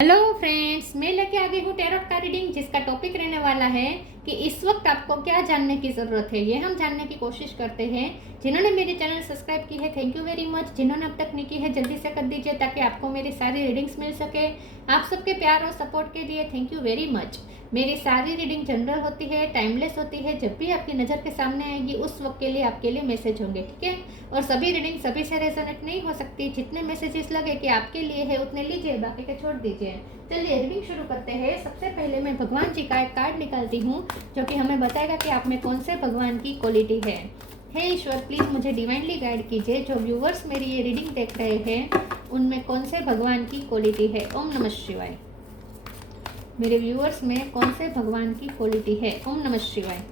Hello friends, मैं लेके आ गई हूँ टैरोट का रीडिंग, जिसका टॉपिक रहने वाला है कि इस वक्त आपको क्या जानने की ज़रूरत है। ये हम जानने की कोशिश करते हैं। जिन्होंने मेरे चैनल सब्सक्राइब की है, थैंक यू वेरी मच। जिन्होंने अब तक नहीं की है, जल्दी से कर दीजिए ताकि आपको मेरी सारी रीडिंग्स मिल सके। आप सबके प्यार और सपोर्ट के लिए थैंक यू वेरी मच। मेरी सारी रीडिंग जनरल होती है, टाइमलेस होती है। जब भी आपकी नज़र के सामने आएगी उस वक्त के लिए आपके लिए मैसेज होंगे, ठीक है। और सभी रीडिंग सभी से रेजोनेट नहीं हो सकती। जितने मैसेजेस लगे कि आपके लिए है उतने लीजिए, बाकी के छोड़ दीजिए। चलिए रीडिंग शुरू करते हैं। सबसे पहले मैं भगवान जी का एक कार्ड निकालती हूँ जो कि हमें बताएगा कि आप में कौन से भगवान की क्वालिटी है। हे ईश्वर, प्लीज़ मुझे डिवाइनली गाइड कीजिए। जो व्यूवर्स मेरी ये रीडिंग देख रहे हैं उनमें कौन से भगवान की क्वालिटी है। ओम नमः शिवाय। मेरे व्यूवर्स में कौन से भगवान की क्वालिटी है। ओम नमः शिवाय।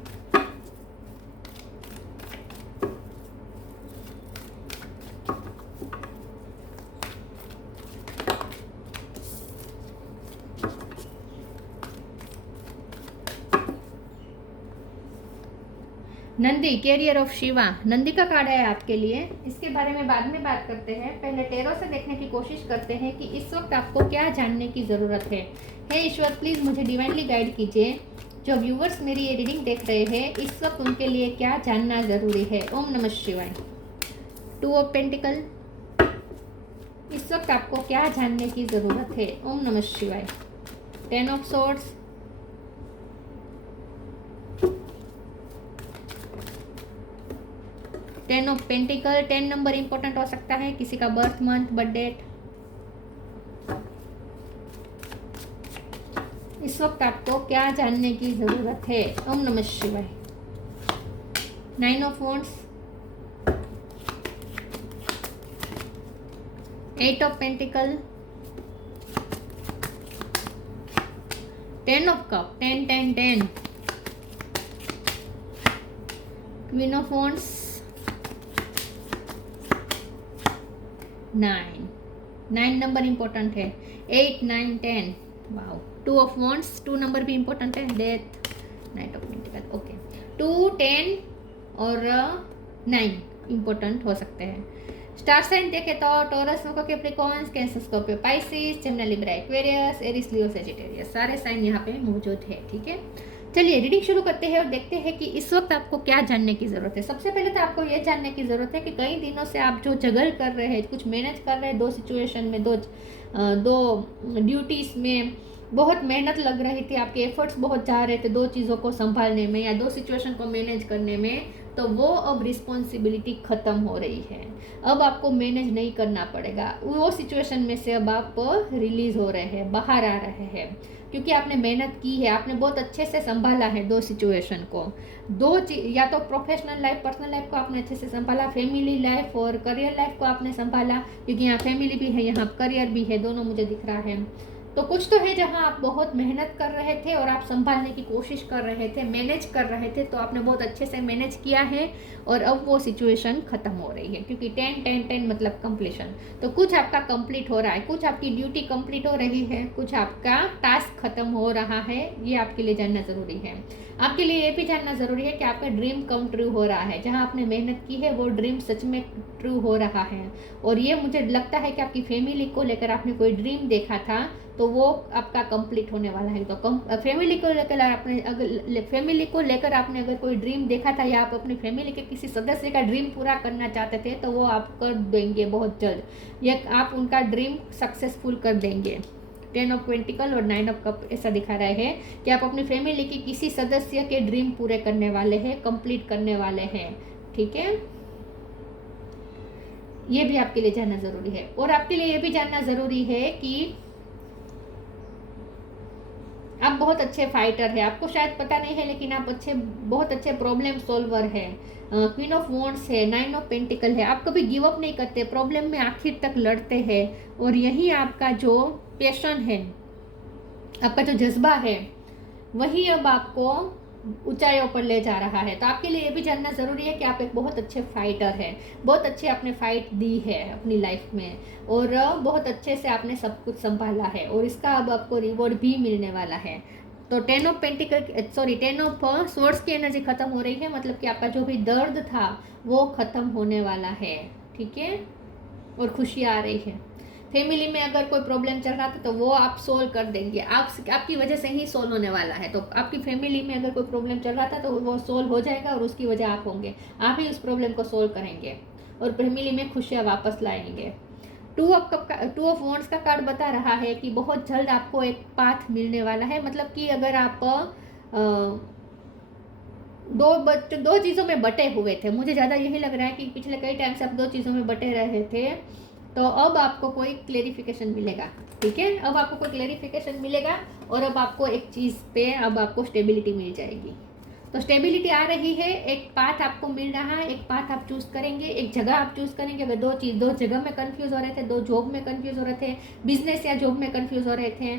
नंदी, कैरियर ऑफ शिवा, नंदी का कार्ड है आपके लिए। इसके बारे में बाद में बात करते हैं। पहले टैरो से देखने की कोशिश करते हैं कि इस वक्त आपको क्या जानने की ज़रूरत है। हे ईश्वर, प्लीज़ मुझे डिवाइनली गाइड कीजिए। जो व्यूवर्स मेरी ये रीडिंग देख रहे हैं इस वक्त उनके लिए क्या जानना ज़रूरी है। ओम नमः शिवाय। 2 ऑफ पेंटिकल, इस वक्त आपको क्या जानने की ज़रूरत है। ओम नमः शिवाय। 10 of swords, 10 of pentacle. 10 number important हो सकता है, किसी का बर्थ मंथ, बर्थ डेट। इस वक्त आपको क्या जानने की जरूरत है। ओम नमः शिवाय। 9 of wands, 8 of pentacle, 10 of cup, 10 10 10, queen of wands, 9 number important है। 8 9 10, वाओ। 2 ऑफ वॉन्ड्स, 2 नंबर भी इंपॉर्टेंट है। Death, night of pentacle, okay. 2 10 और 9 इंपॉर्टेंट हो सकते हैं। स्टार साइन देखे तो Taurus, Capricorn, Cancer, Scorpio, Pisces, Gemini, Libra, Aquarius, Aries, Leo, Sagittarius, सारे साइन यहाँ पे मौजूद है, ठीक है। चलिए रीडिंग शुरू करते हैं और देखते हैं कि इस वक्त आपको क्या जानने की ज़रूरत है। सबसे पहले तो आपको ये जानने की ज़रूरत है कि कई दिनों से आप जो जगल कर रहे हैं, कुछ मैनेज कर रहे हैं, 2 सिचुएशन में, दो ड्यूटीज़ में बहुत मेहनत लग रही थी, आपके एफर्ट्स बहुत जा रहे थे 2 चीज़ों को संभालने में या 2 सिचुएशन को मैनेज करने में, तो वो अब रिस्पॉन्सिबिलिटी ख़त्म हो रही है। अब आपको मैनेज नहीं करना पड़ेगा। वो सिचुएशन में से अब आप रिलीज़ हो रहे हैं, बाहर आ रहे हैं, क्योंकि आपने मेहनत की है, आपने बहुत अच्छे से संभाला है 2 सिचुएशन को। या तो प्रोफेशनल लाइफ, पर्सनल लाइफ को आपने अच्छे से संभाला, फैमिली लाइफ और करियर लाइफ को आपने संभाला, क्योंकि यहाँ फैमिली भी है, यहाँ करियर भी है, दोनों मुझे दिख रहा है। तो कुछ तो है जहाँ आप बहुत मेहनत कर रहे थे और आप संभालने की कोशिश कर रहे थे, मैनेज कर रहे थे, तो आपने बहुत अच्छे से मैनेज किया है और अब वो सिचुएशन ख़त्म हो रही है, क्योंकि 10 10 10 मतलब कंप्लीशन। तो कुछ आपका कंप्लीट हो रहा है, कुछ आपकी ड्यूटी कंप्लीट हो रही है, कुछ आपका टास्क ख़त्म हो रहा है। ये आपके लिए जानना ज़रूरी है। आपके लिए ये भी जानना ज़रूरी है कि आपका ड्रीम कम ट्रू हो रहा है। जहाँ आपने मेहनत की है वो ड्रीम सच में ट्रू हो रहा है। और ये मुझे लगता है कि आपकी फैमिली को लेकर आपने कोई ड्रीम देखा था तो वो आपका कंप्लीट होने वाला है। तो फैमिली को लेकर आपने अगर कोई ड्रीम देखा था या आप अपनी फैमिली के किसी सदस्य का ड्रीम पूरा करना चाहते थे तो वो आप कर देंगे बहुत जल्द। या आप उनका ड्रीम सक्सेसफुल कर देंगे। 10 ऑफ पेंटिकल और 9 ऑफ कप ऐसा दिखा रहे हैं कि आप अपनी फैमिली की किसी सदस्य के ड्रीम पूरे करने वाले हैं, कंप्लीट करने वाले हैं, ठीक है। ये भी आपके लिए जानना ज़रूरी है। और आपके लिए ये भी जानना ज़रूरी है कि आप बहुत अच्छे फाइटर है। आपको शायद पता नहीं है लेकिन आप बहुत अच्छे प्रॉब्लम सॉल्वर है। क्वीन ऑफ वॉन्ड्स है, 9 ऑफ पेंटिकल है। आप कभी गिव अप नहीं करते, प्रॉब्लम में आखिर तक लड़ते हैं और यही आपका जो पैशन है, आपका जो जज्बा है, वही अब आपको ऊंचाइयों पर ले जा रहा है। तो आपके लिए ये भी जानना ज़रूरी है कि आप एक बहुत अच्छे फाइटर हैं, बहुत अच्छे आपने फाइट दी है अपनी लाइफ में और बहुत अच्छे से आपने सब कुछ संभाला है और इसका अब आपको रिवॉर्ड भी मिलने वाला है। तो 10 ऑफ स्वॉर्ड्स की एनर्जी खत्म हो रही है, मतलब कि आपका जो भी दर्द था वो खत्म होने वाला है, ठीक है, और खुशी आ रही है। फैमिली में अगर कोई प्रॉब्लम चल रहा था तो वो आप सोल्व कर देंगे, आपकी वजह से ही सोल्व होने वाला है। तो आपकी फैमिली में अगर कोई प्रॉब्लम चल रहा था तो वो सोल्व हो जाएगा और उसकी वजह आप होंगे, आप ही उस प्रॉब्लम को सोल्व करेंगे और फैमिली में खुशियाँ वापस लाएंगे। टू ऑफ वॉन्ड्स का कार्ड बता रहा है कि बहुत जल्द आपको एक पाथ मिलने वाला है। मतलब कि अगर आप दो चीज़ों में बटे हुए थे, मुझे ज़्यादा यही लग रहा है कि पिछले कई टाइम से आप दो चीज़ों में बटे रहे थे, तो अब आपको कोई क्लेरिफिकेशन मिलेगा। ठीक है, अब आपको कोई क्लेरिफिकेशन मिलेगा और अब आपको एक चीज़ पे अब आपको स्टेबिलिटी मिल जाएगी। तो स्टेबिलिटी आ रही है, एक पाथ आपको मिल रहा है, एक पाथ आप चूज़ करेंगे, एक जगह आप चूज़ करेंगे। अगर दो जगह में कंफ्यूज हो रहे थे, दो जॉब में कंफ्यूज हो रहे थे, बिजनेस या जॉब में कंफ्यूज हो रहे थे,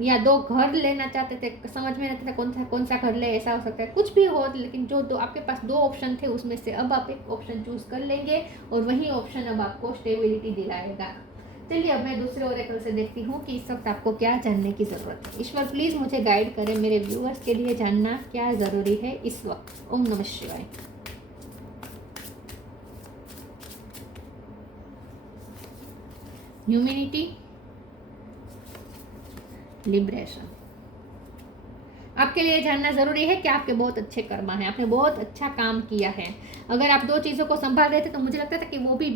या दो घर लेना चाहते थे, समझ में नहीं था कौन सा घर ले, ऐसा हो सकता है, कुछ भी हो, लेकिन जो दो आपके पास दो ऑप्शन थे उसमें से अब आप एक ऑप्शन चूज कर लेंगे और वही ऑप्शन अब आपको स्टेबिलिटी दिलाएगा। चलिए अब मैं दूसरे ओरेकल से देखती हूँ कि इस वक्त आपको क्या जानने की ज़रूरत है। ईश्वर प्लीज़ मुझे गाइड करें, मेरे व्यूअर्स के लिए जानना क्या ज़रूरी है इस वक्त। ओम नमः शिवाय। Humanity, liberation. आपके लिए जानना जरूरी है कि आपके बहुत अच्छे कर्मा हैं, आपने बहुत अच्छा काम किया है। अगर आप दो चीज़ों को संभाल रहे थे तो मुझे लगता था कि वो भी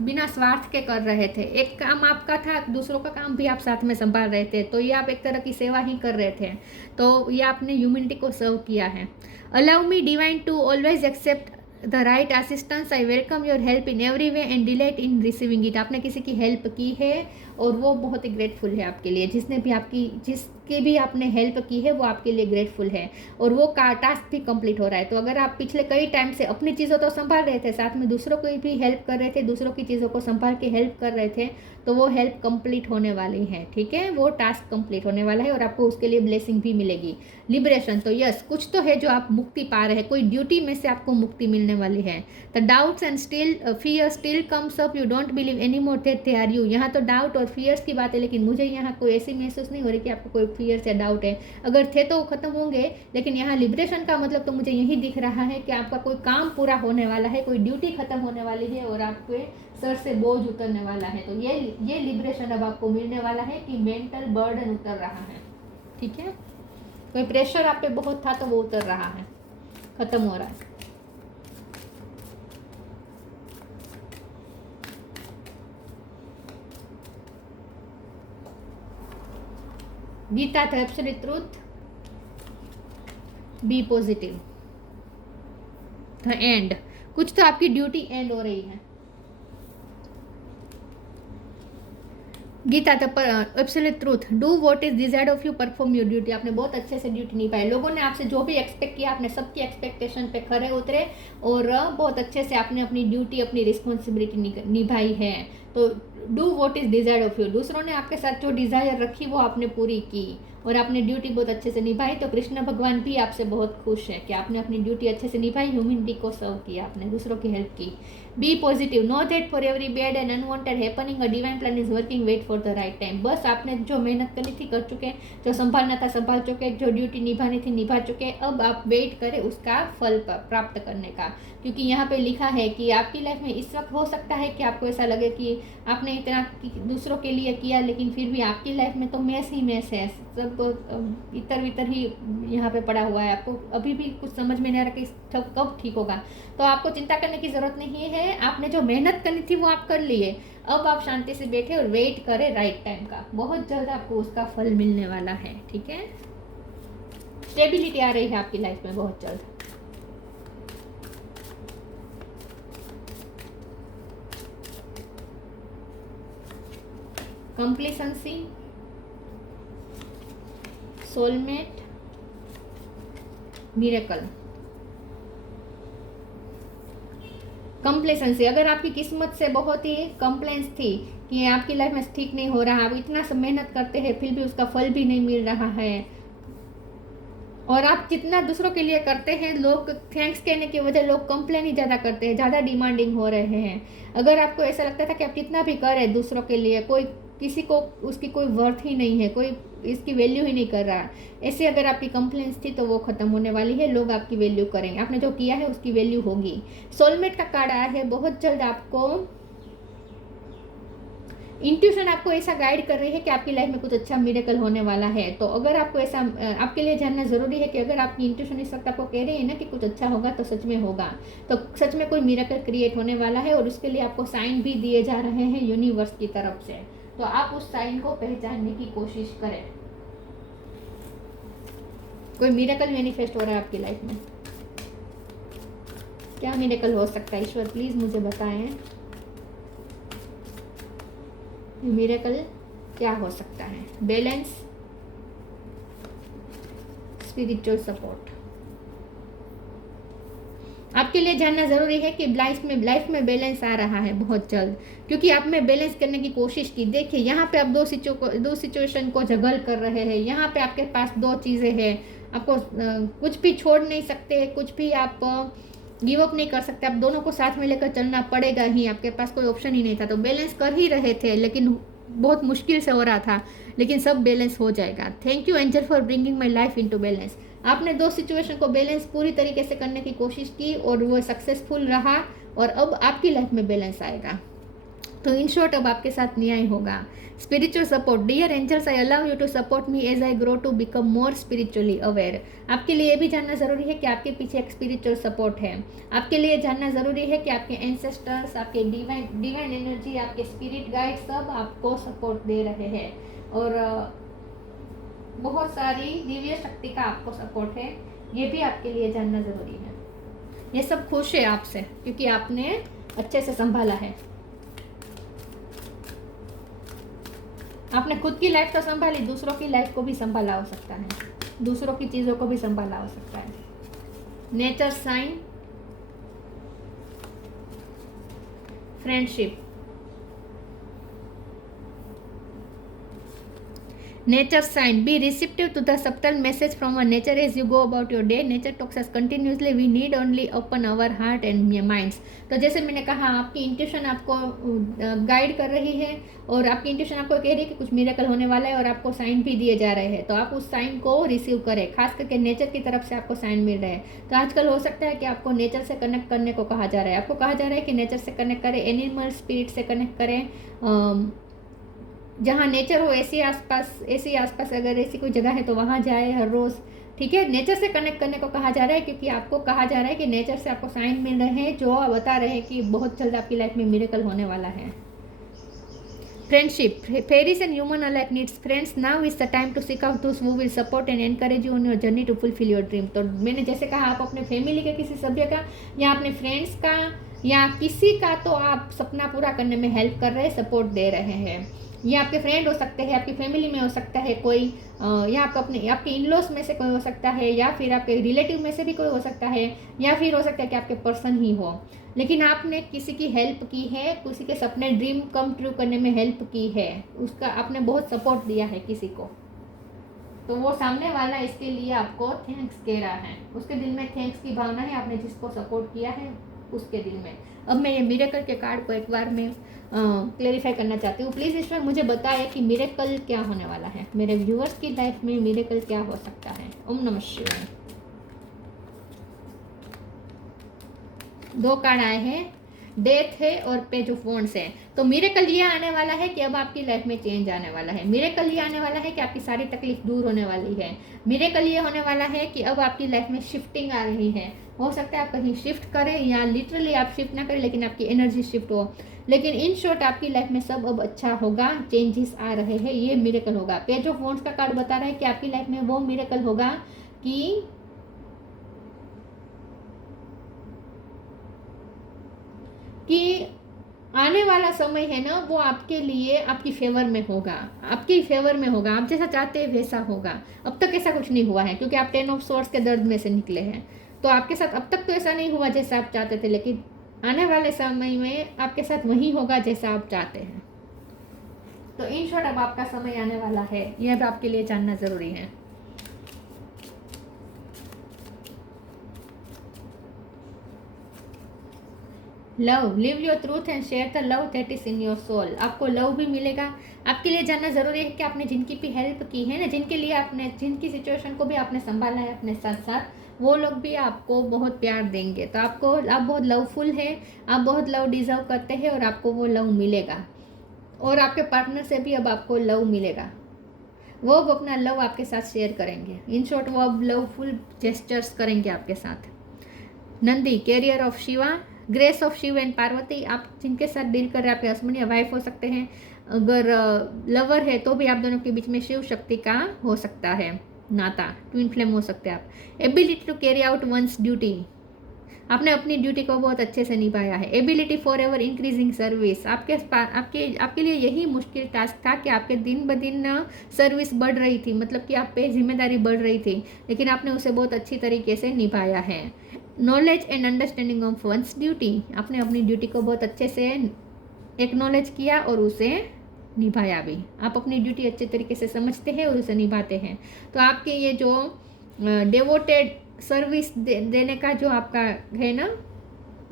बिना स्वार्थ के कर रहे थे। एक काम आपका था, दूसरों का काम भी आप साथ में संभाल रहे थे, तो ये आप एक तरह की सेवा ही कर रहे थे। तो ये आपने ह्यूमैनिटी को सर्व किया है। Allow me divine to always accept the right assistance, I welcome your help in every way and delight in receiving it. आपने किसी की हेल्प की है और वो बहुत ही ग्रेटफुल है आपके लिए। जिसकी भी आपने हेल्प की है वो आपके लिए ग्रेटफुल है और वो का टास्क भी कंप्लीट हो रहा है। तो अगर आप पिछले कई टाइम से अपनी चीज़ों तो संभाल रहे थे, साथ में दूसरों को भी हेल्प कर रहे थे, दूसरों की चीज़ों को संभाल के हेल्प कर रहे थे, तो वो हेल्प कंप्लीट होने वाली है। ठीक है, वो टास्क कंप्लीट होने वाला है और आपको उसके लिए ब्लेसिंग भी मिलेगी। लिबरेशन, तो यस, कुछ तो है जो आप मुक्ति पा रहे हैं, कोई ड्यूटी में से आपको मुक्ति मिलने वाली है। The doubts and fear still comes up, you don't believe any more that they are you. यहाँ तो डाउट और फियर्स की बात है, लेकिन मुझे यहाँ कोई ऐसी महसूस नहीं हो रही कि आपको कोई फियर्स या डाउट है। अगर थे तो खत्म होंगे, लेकिन यहाँ लिबरेशन का मतलब तो मुझे यही दिख रहा है कि आपका कोई काम पूरा होने वाला है, कोई ड्यूटी खत्म होने वाली है और आपके सर से बोझ उतरने वाला है। तो ये लिबरेशन अब आपको मिलने वाला है कि मेंटल बर्डन उतर रहा है। ठीक है, कोई प्रेशर आप पे बहुत था तो वो उतर रहा है, खत्म हो रहा है। गीता तो absolute truth, be positive, the end, कुछ तो आपकी ड्यूटी एंड हो रही है। Gita the absolute truth, do what is desired of you, perform your duty. आपने बहुत अच्छे से ड्यूटी निभाई, लोगों ने आपसे जो भी एक्सपेक्ट किया आपने सबकी एक्सपेक्टेशन पे खरे उतरे और बहुत अच्छे से आपने अपनी ड्यूटी, अपनी रिस्पॉन्सिबिलिटी निभाई है। तो do what is desired of you, दूसरों ने आपके साथ जो डिजायर रखी वो आपने पूरी की और आपने ड्यूटी बहुत अच्छे से निभाई। तो कृष्ण भगवान भी आपसे बहुत खुश है कि आपने अपनी ड्यूटी अच्छे से निभाई, ह्यूमैनिटी को सर्व किया, आपने दूसरों की हेल्प की। Be positive, know that for every bad and unwanted happening a divine plan is working, wait for the right time. बस आपने जो मेहनत करनी थी कर चुके, जो संभालना था संभाल चुके, जो ड्यूटी निभानी थी निभा चुके, अब आप वेट करें उसका फल प्राप्त करने का। क्योंकि यहाँ पे लिखा है कि आपकी लाइफ में इस वक्त हो सकता है कि आपको ऐसा लगे कि आपने इतना दूसरों के लिए किया लेकिन फिर भी आपकी लाइफ में तो मैस ही मैस है, सब इतर वितर ही यहाँ पे पड़ा हुआ है, आपको अभी भी कुछ समझ में नहीं आ रहा कि सब कब ठीक होगा। तो आपको चिंता करने की ज़रूरत नहीं है, आपने जो मेहनत करनी थी वो आप कर लिए, अब आप शांति से बैठे और वेट करें राइट टाइम का, बहुत जल्द आपको उसका फल मिलने वाला है। ठीक है, स्टेबिलिटी आ रही है आपकी लाइफ में बहुत जल्द। Complacency, soulmate, miracle. कंप्लेसेंसी, अगर आपकी किस्मत से बहुत ही कंप्लेंस थी कि आपकी लाइफ में ठीक नहीं हो रहा, आप इतना सब मेहनत करते हैं फिर भी उसका फल भी नहीं मिल रहा है और आप जितना दूसरों के लिए करते हैं, लोग थैंक्स कहने की वजह लोग कंप्लेन ही ज़्यादा करते हैं, ज़्यादा डिमांडिंग हो रहे हैं। अगर आपको ऐसा लगता था कि आप कितना भी करें दूसरों के लिए, कोई किसी को उसकी कोई वर्थ ही नहीं है, कोई इसकी वैल्यू ही नहीं कर रहा, ऐसे अगर आपकी कंप्लेंट्स थी तो वो ख़त्म होने वाली है, लोग आपकी वैल्यू करेंगे, आपने जो किया है उसकी वैल्यू होगी। सोलमेट का कार्ड आया है, बहुत जल्द आपको इंट्यूशन आपको ऐसा गाइड कर रही है कि आपकी लाइफ में कुछ अच्छा मिरेकल होने वाला है। तो अगर आपको ऐसा, आपके लिए जानना ज़रूरी है कि अगर आपकी इंट्यूशन इस वक्त आपको कह रही है ना कि कुछ अच्छा होगा, तो सच में होगा, तो सच में कोई मिरेकल क्रिएट होने वाला है, और उसके लिए आपको साइन भी दिए जा रहे हैं यूनिवर्स की तरफ से। तो आप उस साइन को पहचानने की कोशिश करें। कोई मिरेकल मैनिफेस्ट हो रहा है आपकी लाइफ में, क्या मिरेकल हो सकता है? ईश्वर प्लीज़ मुझे बताएं, मिरेकल क्या हो सकता है? Balance, spiritual support. आपके लिए जानना ज़रूरी है कि लाइफ में बैलेंस आ रहा है बहुत जल्द, क्योंकि आप में बैलेंस करने की कोशिश की। देखिए यहाँ पे आप दो सिचुएशन को जगल कर रहे हैं। यहाँ पे आपके पास दो चीज़ें हैं, आपको कुछ भी छोड़ नहीं सकते, कुछ भी आप गिव अप नहीं कर सकते, आप दोनों को साथ में लेकर चलना पड़ेगा ही, आपके पास कोई ऑप्शन ही नहीं था। तो बैलेंस कर ही रहे थे, लेकिन बहुत मुश्किल से हो रहा था, लेकिन सब बैलेंस हो जाएगा। Thank you angel for bringing my life into balance. आपने दो सिचुएशन को बैलेंस पूरी तरीके से करने की कोशिश की और वो सक्सेसफुल रहा, और अब आपकी लाइफ में बैलेंस आएगा। तो इन शॉर्ट अब आपके साथ न्याय होगा। Spiritual support, dear angels I allow you to support me as I grow to become more spiritually aware. आपके लिए ये भी जानना ज़रूरी है कि आपके पीछे एक स्पिरिचुअल सपोर्ट है। आपके लिए जानना ज़रूरी है कि आपके एंसेस्टर्स, आपके डिवाइन एनर्जी, आपके स्पिरिट गाइड सब आपको सपोर्ट दे रहे हैं, और बहुत सारी दिव्य शक्ति का आपको सपोर्ट है। ये भी आपके लिए जानना ज़रूरी है। ये सब खुश है आपसे, क्योंकि आपने अच्छे से संभाला है। आपने खुद की लाइफ तो संभाली, दूसरों की लाइफ को भी संभाला हो सकता है, दूसरों की चीज़ों को भी संभाला हो सकता है। Nature sign, friendship, nature sign, be receptive to the subtle message from a nature as you go about your day. Nature talks us continuously, we need only open our heart and minds. तो जैसे मैंने कहा, आपकी intuition आपको guide कर रही है, और आपकी इंट्यूशन आपको कह रही है कि कुछ मिरेकल होने वाला है, और आपको साइन भी दिए जा रहे हैं। तो आप उस साइन को रिसीव करें, खास करके नेचर की तरफ से आपको साइन मिल रहे हैं। तो आजकल हो सकता है कि आपको नेचर से कनेक्ट करने को कहा जा रहा है, आपको कहा जा रहा है कि नेचर से कनेक्ट करें, एनिमल स्पिरिट से कनेक्ट करें, जहाँ नेचर हो ऐसी आसपास अगर ऐसी कोई जगह है तो वहाँ जाए हर रोज़। ठीक है, नेचर से कनेक्ट करने को कहा जा रहा है, क्योंकि आपको कहा जा रहा है कि नेचर से आपको साइन मिल रहे हैं जो बता रहे हैं कि बहुत जल्द आपकी लाइफ में मिरेकल होने वाला है। Friendship, fairies and human alike needs friends, now is the time to seek out those who will support and encourage you on your journey to fulfil your dream. तो मैंने जैसे कहा, आप अपने फैमिली के किसी सभ्य का, या अपने फ्रेंड्स का, या किसी का तो आप सपना पूरा करने में हेल्प कर रहे हैं, सपोर्ट दे रहे हैं। ये आपके फ्रेंड हो सकते हैं, आपकी फैमिली में हो सकता है कोई, या आपके इन-लॉज में से कोई हो सकता है, या फिर आपके रिलेटिव में से भी कोई हो सकता है, या फिर हो सकता है कि आपके पर्सन ही हो। लेकिन आपने किसी की हेल्प की है, किसी के सपने ड्रीम कम ट्रू करने में हेल्प की है, उसका आपने बहुत सपोर्ट दिया है किसी को, तो वो सामने वाला इसके लिए आपको थैंक्स कह रहा है। उसके दिल में थैंक्स की भावना है, आपने जिसको सपोर्ट किया है उसके दिल में। अब मैं ये मिरेकल के कार्ड को एक बार मैं क्लेरिफाई करना चाहती हूँ। प्लीज़ ईश्वर मुझे बताए कि मिरेकल क्या होने वाला है, मेरे व्यूअर्स की लाइफ में मिरेकल क्या हो सकता है। ओम नमः शिवाय। 2 कार्ड आए हैं, डेथ है और पेज ऑफ वॉन्ड्स है। तो मिरेकल ये आने वाला है कि अब आपकी लाइफ में चेंज आने वाला है। मिरेकल ये आने वाला है कि आपकी सारी तकलीफ दूर होने वाली है। मिरेकल ये होने वाला है कि अब आपकी लाइफ में शिफ्टिंग आ रही है। हो सकता है आप कहीं शिफ्ट करें, या लिटरली आप शिफ्ट ना करें, लेकिन आपकी एनर्जी शिफ्ट हो। लेकिन इन शॉर्ट आपकी लाइफ में सब अब अच्छा होगा, चेंजेस आ रहे हैं, ये मिरेकल होगा। पेज ऑफ वॉन्ड्स का कार्ड बता रहा है कि आपकी लाइफ में वो मिरेकल होगा कि आने वाला समय है ना, वो आपके लिए आपकी फेवर में होगा, आपकी फेवर में होगा, आप जैसा चाहते हैं वैसा होगा। अब तक ऐसा कुछ नहीं हुआ है, क्योंकि आप 10 ऑफ सोर्ड्स के दर्द में से निकले हैं। तो आपके साथ अब तक तो ऐसा नहीं हुआ जैसा आप चाहते थे, लेकिन आने वाले समय में आपके साथ वही होगा जैसा आप चाहते हैं। तो इन शॉर्ट अब आपका समय आने वाला है, यह भी आपके लिए जानना ज़रूरी है। Love, live your truth and share the love that is in your soul. आपको लव भी मिलेगा। आपके लिए जानना ज़रूरी है कि आपने जिनकी भी हेल्प की है ना, जिनके लिए आपने, जिनकी सिचुएशन को भी आपने संभाला है अपने साथ साथ, वो लोग भी आपको बहुत प्यार देंगे। तो आप बहुत लवफुल है, आप बहुत लव डिज़र्व करते हैं, और आपको वो लव मिलेगा। और आपके पार्टनर से भी अब आपको लव मिलेगा, वो अब अपना लव आपके साथ शेयर करेंगे। इन शॉर्ट वो अब लवफुल जेस्चर्स करेंगे आपके साथ। Nandi, carrier of Shiva, grace of Shiv and Parvati. आप जिनके साथ डील कर रहे हैं आपके हस्बैंड या वाइफ हो सकते हैं। अगर लवर है तो भी आप दोनों के बीच में शिव शक्ति का हो सकता है नाता, ट्विन फ्लेम हो सकते हैं आप। Ability to carry out one's duty, आपने अपनी ड्यूटी को बहुत अच्छे से निभाया है। Ability for ever increasing service, आपके लिए यही मुश्किल टास्क था कि आपके दिन ब दिन सर्विस बढ़ रही थी, मतलब कि आप पे जिम्मेदारी बढ़ रही थी, लेकिन आपने उसे बहुत अच्छी तरीके से निभाया है। Knowledge and understanding of once duty, आपने अपनी ड्यूटी को बहुत अच्छे से एक्नॉलेज किया और उसे निभाया भी। आप अपनी ड्यूटी अच्छे तरीके से समझते हैं और उसे निभाते हैं। तो आपके ये जो डिवोटेड सर्विस देने का जो आपका है ना,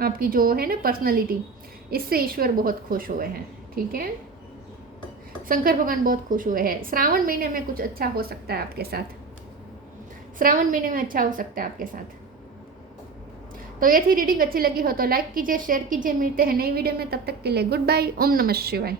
आपकी जो है ना पर्सनालिटी, इससे ईश्वर बहुत खुश हुए हैं। ठीक है, शंकर भगवान बहुत खुश हुए हैं। श्रावण महीने में कुछ अच्छा हो सकता है आपके साथ, श्रावण महीने में अच्छा हो सकता है आपके साथ। तो ये थी रीडिंग, अच्छी लगी हो तो लाइक कीजिए, शेयर कीजिए। मिलते हैं नई वीडियो में, तब तक के लिए गुड बाय। ओम नमः शिवाय।